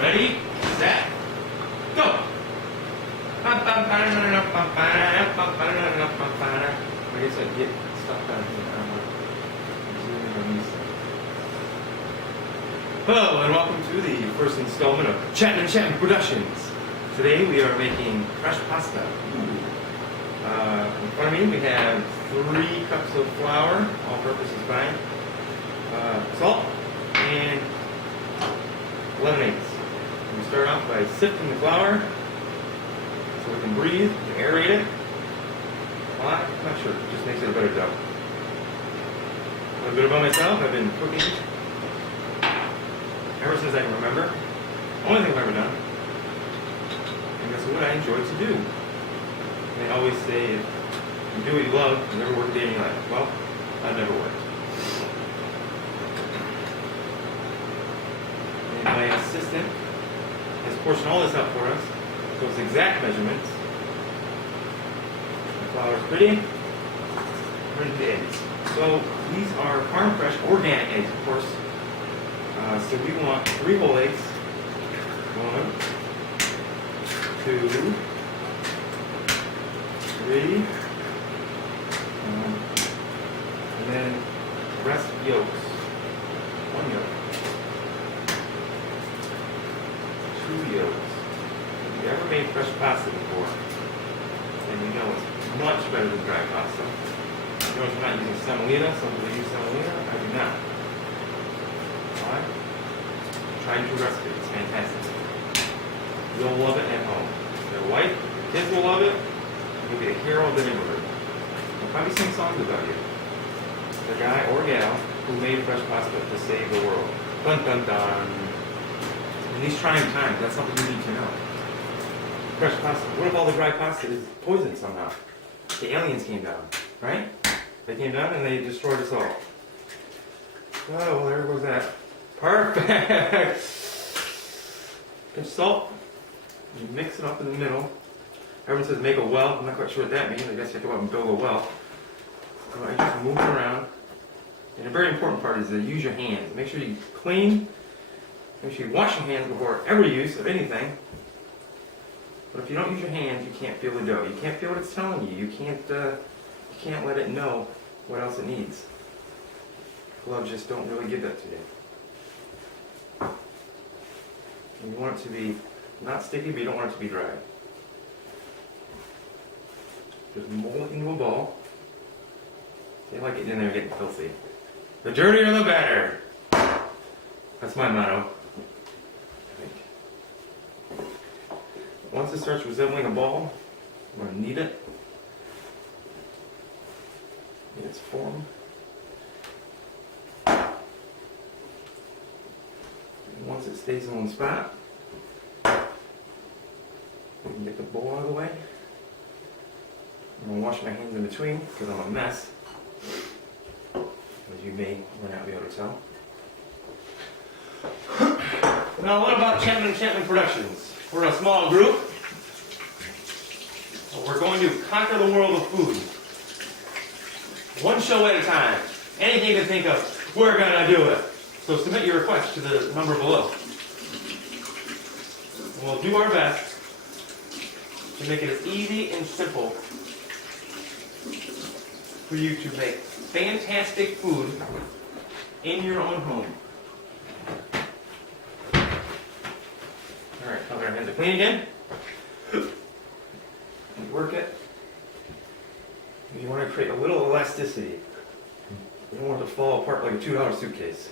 Ready, set, go. I guess I get stuff down here. Hello and welcome to the first installment of Chapman Productions. Today we are making fresh pasta. In front of me we have 3 cups of flour, all-purpose is fine, salt, and 11 eggs. We start off by sifting the flour so we can breathe and aerate it. Well, I'm not sure, it just makes it a better dough. A little bit about myself, I've been cooking ever since I can remember. Only thing I've ever done. And that's what I enjoy to do. They always say, if you do what you love, you never work a day in your life. Well, I've never worked. And my assistant has portioned all this out for us, so it's exact measurements. The flour's pretty. Ready the eggs. So these are farm fresh organic eggs, of course. So we want 3 whole eggs. 1, 2, 3, and then rest yolks. 1 yolk. 2 yolks. If you've ever made fresh pasta before, then you know it's much better than dry pasta. You know if you're not using semolina. Some people use semolina. I do not. Why? Try and do recipe. It's fantastic. You'll love it at home. Your wife, your kids will love it. You'll be a hero of the neighborhood. They'll probably sing songs about you. The guy or gal who made fresh pasta to save the world. Dun dun dun. In these trying times, that's something you need to know. Fresh pasta. What if all the dry pasta is poisoned somehow? The aliens came down, right? They came down and they destroyed us all. Oh, well, there goes that. Perfect! Pinch salt. You mix it up in the middle. Everyone says make a well. I'm not quite sure what that means. I guess you have to go out and build a well. So I just move it around. And a very important part is to use your hands. Make sure you clean. Make sure you wash your hands before every use of anything. But if you don't use your hands, you can't feel the dough. You can't feel what it's telling you. You can't let it know what else it needs. Gloves just don't really give that to you. And you want it to be not sticky, but you don't want it to be dry. Just mold it into a ball. See, I like getting in there and getting filthy. The dirtier the better. That's my motto. I think. Once it starts resembling a ball, I'm going to knead it in its form. And once it stays in one spot, we can get the bowl out of the way. I'm going to wash my hands in between because I'm a mess, as you may or not be able to tell. Now, what about Chapman Productions? We're a small group. We're going to conquer the world of food. One show at a time. Anything you can think of, we're going to do it. So submit your request to the number below. We'll do our best to make it as easy and simple for you to make fantastic food in your own home. Alright, now that our hands are clean again, and work it. You want to create a little elasticity. You don't want it to fall apart like a $2 suitcase.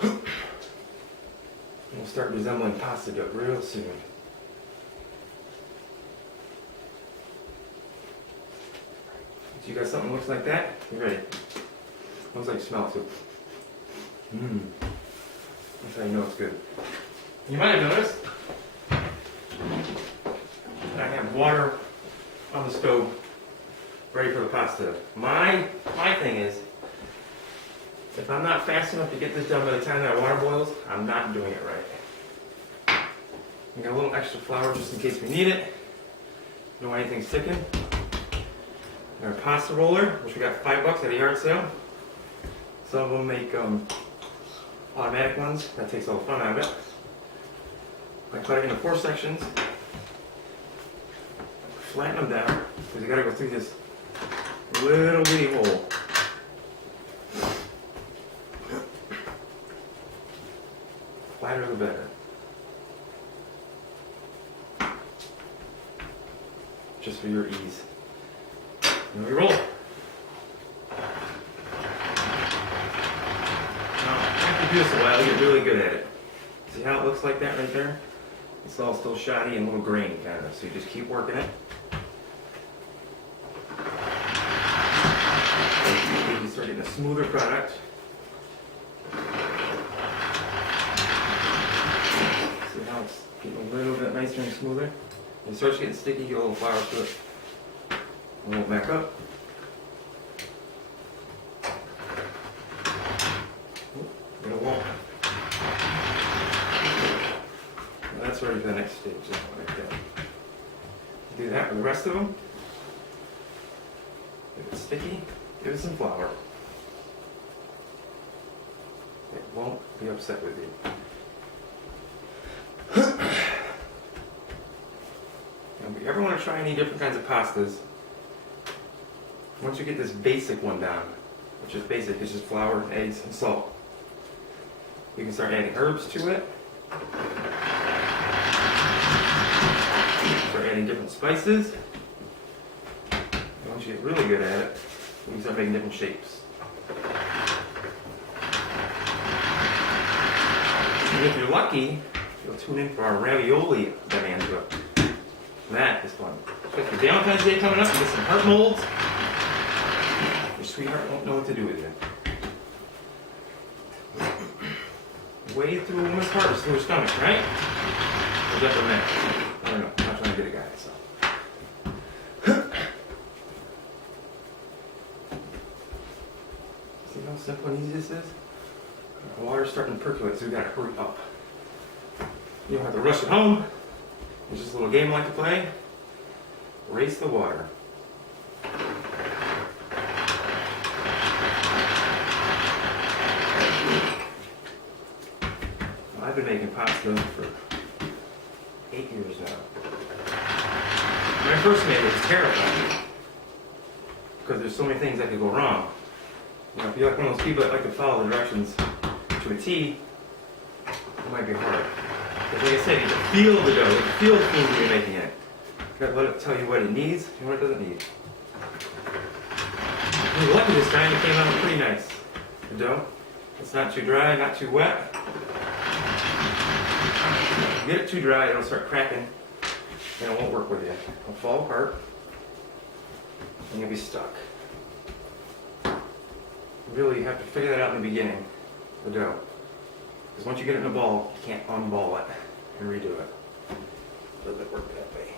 We'll start resembling pasta dough real soon. So you got something that looks like that? You ready? Looks like smell too. That's how you know it's good. You might have noticed I have water on the stove ready for the pasta. My thing is, if I'm not fast enough to get this done by the time that water boils, I'm not doing it right. We got a little extra flour just in case we need it. Don't want anything sticking. And our pasta roller, which we got $5 at a yard sale. Some of them make automatic ones. That takes all the fun out of it. I cut it into 4 sections. Flatten them down, because you gotta go through this little bitty hole. Flatter the better. Just for your ease. And we roll. Now, after you do this a while, you get really good at it. See how it looks like that right there? It's all still shoddy and a little grainy kind of, so you just keep working it. You start getting a smoother product. See how it's getting a little bit nicer and smoother? When it starts getting sticky, get a little flour to it. Roll it back up. Get a wall. Now that's ready for the next stage, like that. Do that with the rest of them. If it's sticky, give it some flour. It won't be upset with you. Now, if you ever want to try any different kinds of pastas, once you get this basic one down, which is basic, it's just flour, eggs, and salt, you can start adding herbs to it. Start adding different spices. And once you get really good at it, you can start making different shapes. And if you're lucky, you'll tune in for our ravioli bonanza. That is fun. So for Valentine's Day coming up, you get some heart molds. Your sweetheart won't know what to do with you. Way through a woman's heart is through her stomach, right? Or is that for men? I don't know. I'm not trying to get a guy, so. See how simple and easy this is? The water's starting to percolate, so we gotta hurry up. You don't have to rush it home. It's just a little game I like to play. Race the water. I've been making pasta for 8 years now. When I first made it, it was terrifying. Because there's so many things that could go wrong. You know, if you're like one of those people that like to follow the directions to a T, it might be hard. Because like I said, you can feel the dough, you can feel the things you're making it. You gotta let it tell you what it needs and what it doesn't need. We were lucky this time, it came out pretty nice. The dough. It's not too dry, not too wet. If you get it too dry, it'll start cracking and it won't work with you. It'll fall apart and you'll be stuck. Really, you have to figure that out in the beginning, the dough. Because once you get it in a ball, you can't unball it and redo it. Does it work that way?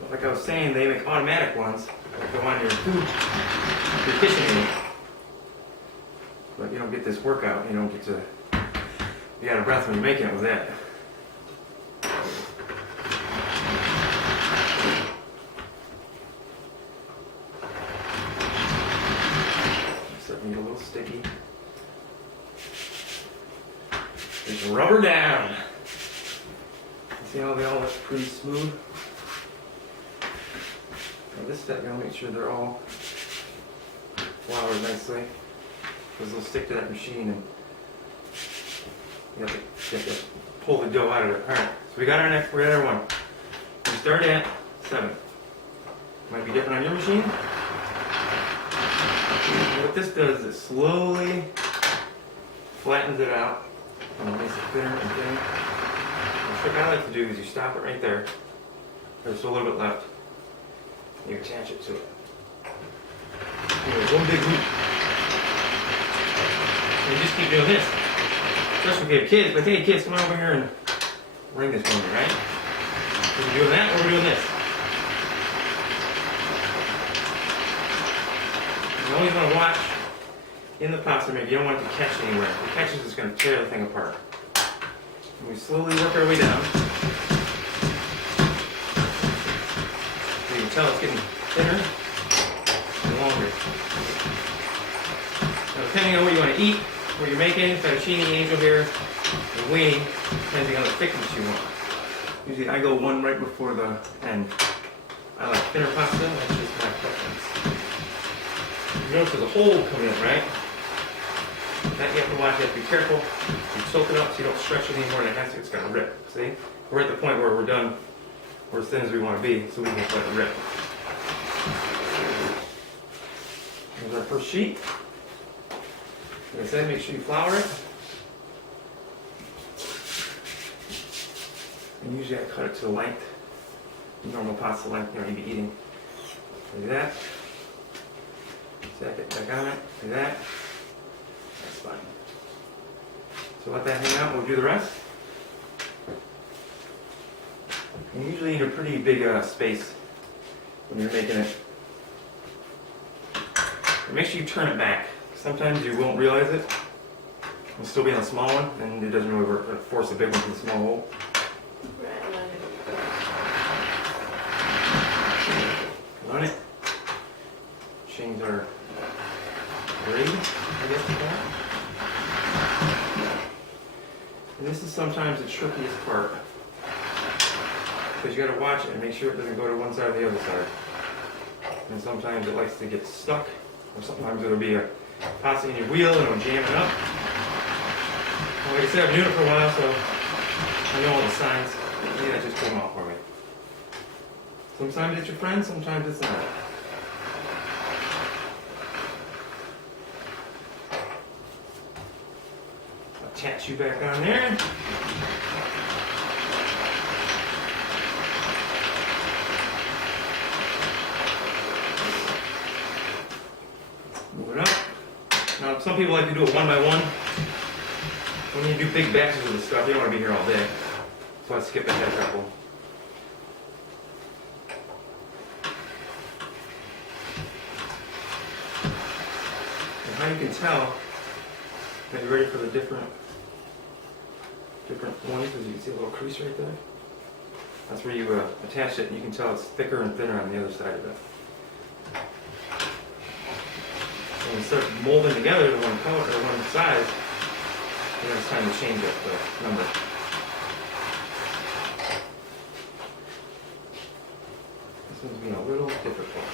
But like I was saying, they make automatic ones that go on your food, your KitchenAid. But you don't get this workout, you don't get to be out of breath when you're making it with that. Get a little sticky. Just rubber down. See how they all look pretty smooth? Now this step, you gotta make sure they're all floured nicely, because they'll stick to that machine and you have to pull the dough out of it. Alright, so we got our next, we're at our one. We start at 7. Might be different on your machine. What this does is it slowly flattens it out and makes it thinner and thinner. The trick I like to do is you stop it right there. There's still a little bit left. You attach it to it. One big loop. And you just keep doing this. Especially if you have kids, but hey kids, come on over here and ring this for me, right? So we're doing that or we're doing this. You always want to watch in the pasta maker. You don't want it to catch anywhere. If it catches, it's going to tear the thing apart. And we slowly work our way down. tell it's getting thinner and longer. Now, depending on what you want to eat, what you're making, fettuccine, angel hair, and wing, depending on the thickness you want. Usually I go one right before the end. I like thinner pasta, that's just my preference. You notice there's a hole coming in, right? That you have to watch, you have to be careful. You soak it up so you don't stretch it anymore and it's got to rip. See? We're at the point where we're done. We're as thin as we want to be, so we can just let it rip. Here's our first sheet. Like I said, make sure you flour it. And usually I cut it to the length, normal pasta length, you'd be eating. Like that. Stack it back on it, like that. That's fine. So let that hang out, we'll do the rest. You usually need a pretty big space when you're making it. And make sure you turn it back. Sometimes you won't realize it. It'll still be on a small one, and it doesn't really work. It'll force a big one to the small hole. Run it. Chains are ready, I guess you call it. And this is sometimes the trickiest part. Because you got to watch it and make sure it doesn't go to one side or the other side. And sometimes it likes to get stuck, or sometimes it'll be a pasta in your wheel and it'll jam it up. Well, like I said, I've been doing it for a while, so I know all the signs. Maybe that just came off for me. Sometimes it's your friend, sometimes it's not. Attach you back on there. Move it up. Now, some people like to do it one by one. When you do big batches of this stuff, you don't want to be here all day. So I skip ahead a couple. And how you can tell that you're ready for the different ones, because you can see a little crease right there. That's where you attach it, and you can tell it's thicker and thinner on the other side of it. When we start molding together to one color or one size, then it's time to change up the number. This one's being a little difficult.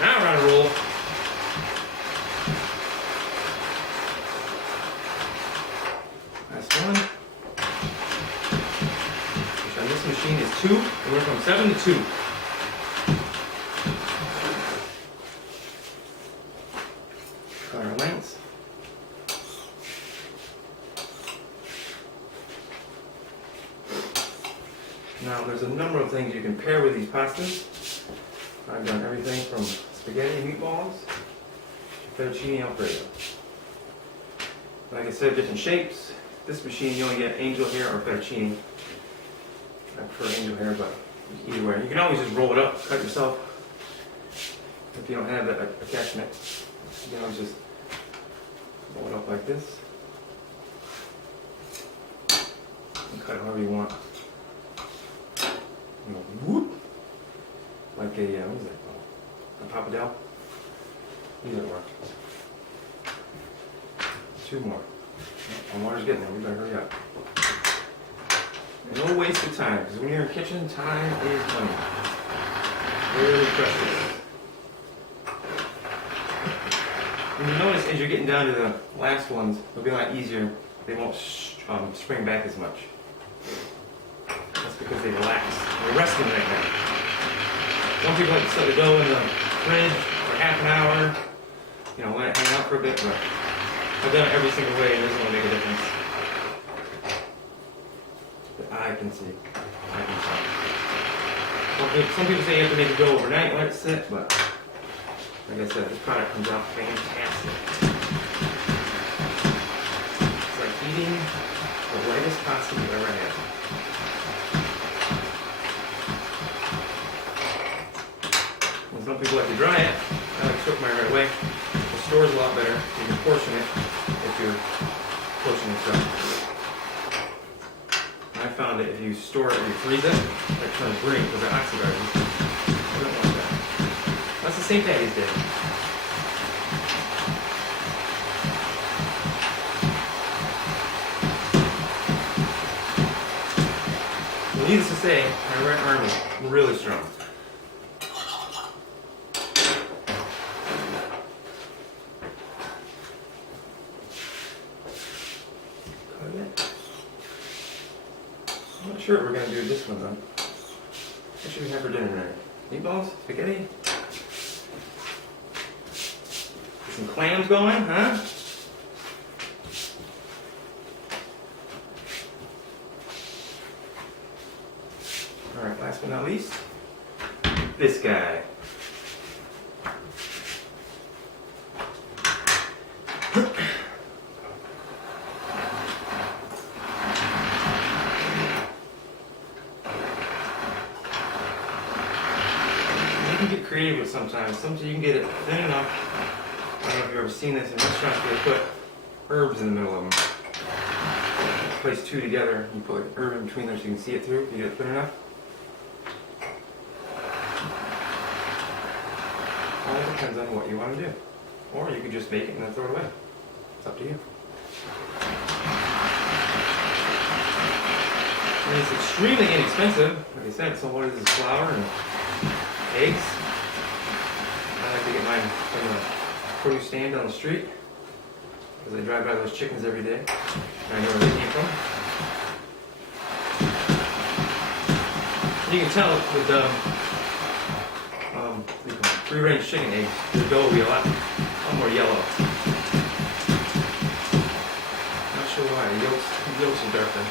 Now we're on a roll. Last one. Which on this machine is 2. We went from 7 to 2. Cut our lengths. Now there's a number of things you can pair with these pastas. I've done everything from spaghetti meatballs to fettuccine alfredo. Like I said, different shapes. This machine you only get angel hair or fettuccine. I prefer angel hair, but either way. You can always just roll it up, cut yourself. If you don't have that attachment, you can always just roll it up like this. And cut it however you want. You know, whoop! Like a, what is that called? A pappardelle? Either way. 2 more. My water's getting there, we better hurry up. And no waste of time, because when you're in the kitchen, time is money. Very precious. And you notice as you're getting down to the last ones, they'll be a lot easier. They won't spring back as much. That's because they relax. They're resting right now. Some people like to set the dough in the fridge for half an hour, you know, let it hang out for a bit, but I've done it every single way and it doesn't really make a difference. But I can see. I can tell. Some people say you have to make the dough overnight, let it sit, but like I said, this product comes out fantastic. It's like eating the lightest pasta you've ever had. And some people like to dry it. I like to cook mine right away. The store's a lot better. You can portion it if you're portioning stuff. And I found that if you store it and you freeze it, it turns green because they're oxidizing. I don't want that. That's the same Patty's Day. Well, needless to say, my right arm is really strong. I'm not sure what we're going to do with this one though. What should we have for dinner tonight? Meatballs? Spaghetti? Get some clams going, huh? Alright, last but not least, this guy. You can get creative with sometimes. Sometimes you can get it thin enough. I don't know if you've ever seen this in restaurants where they put herbs in the middle of them. You place two together, you put like an herb in between them so you can see it through. You get it thin enough. All depends on what you want to do. Or you could just make it and then throw it away. It's up to you. And it's extremely inexpensive. Like I said, so what is this, flour and eggs? I like to get mine from the produce stand on the street because I drive by those chickens every day and I know where they came from. You can tell with the free-range chicken eggs, the dough will be a lot more yellow. Not sure why. The yolks are darker.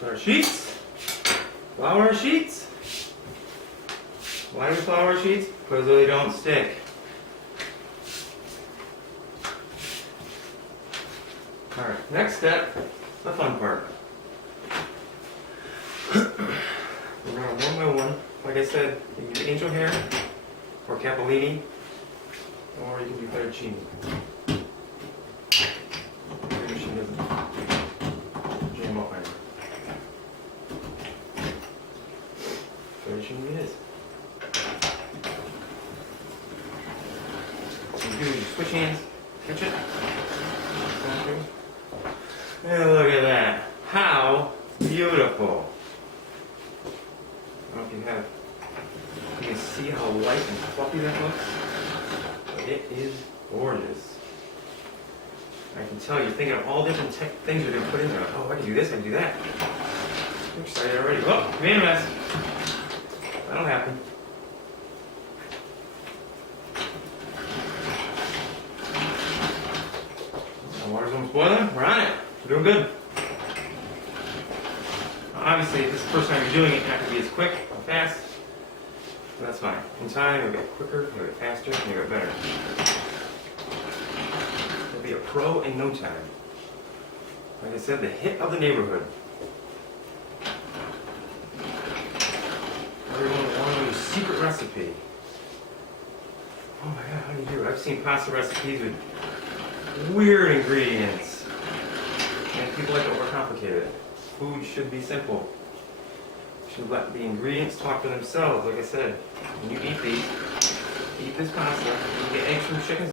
Put our sheets, flour our sheets. Why do we flour our sheets? Because they don't stick. Alright, next step, the fun part. We're going one by one. Like I said, you can do angel hair, or capellini, or you can do fettuccine. The machine doesn't jam up anymore. Fettuccine it is. What you do is you switch hands, catch it. And look at that. How beautiful. I don't know if you can see how light and fluffy that looks. But it is gorgeous. I can tell you're thinking of all different things you're going to put in there. Oh, I can do this, I can do that. I'm excited already. Oh, made a mess. That'll happen. The water's almost boiling. We're on it. We're doing good. Obviously, if this is the first time you're doing it, you're not going to be as quick or fast. But that's fine. In time, you'll get quicker, you'll get faster, and you'll get better. You'll be a pro in no time. Like I said, the hit of the neighborhood. Everyone wanted a secret recipe. Oh my god, how do you do it? I've seen pasta recipes with weird ingredients. And people like to overcomplicate it. Food should be simple. You should let the ingredients talk for themselves. Like I said, when you eat these, eat this pasta, you get eggs from chickens.